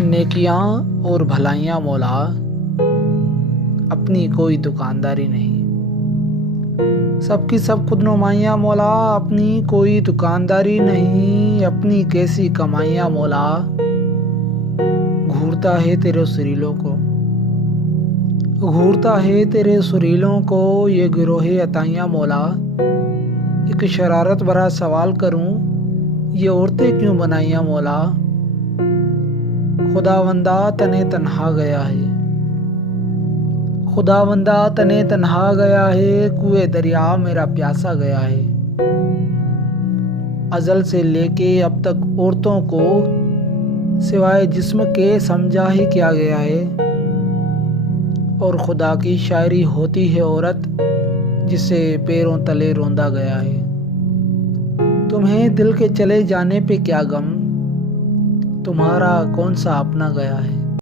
नेकियां और भलाइयाँ मौला, अपनी कोई दुकानदारी नहीं। सबकी सब खुदनुमाइयाँ मौला, अपनी कोई दुकानदारी नहीं। अपनी कैसी कमाइयाँ मौला, घूरता है तेरे सुरीलों को, घूरता है तेरे सुरीलों को ये गिरोहे अताइयाँ मौला। एक शरारत भरा सवाल करूं, ये औरतें क्यों बनाइयाँ मौला। खुदावंदा तने तन्हा गया है, खुदावंदा तने तन्हा गया है। कुएं दरिया मेरा प्यासा गया है। अजल से लेके अब तक औरतों को सिवाय जिस्म के समझा ही क्या गया है। और खुदा की शायरी होती है औरत, जिसे पैरों तले रोंदा गया है। तुम्हें दिल के चले जाने पे क्या गम, तुम्हारा कौन सा अपना गया है।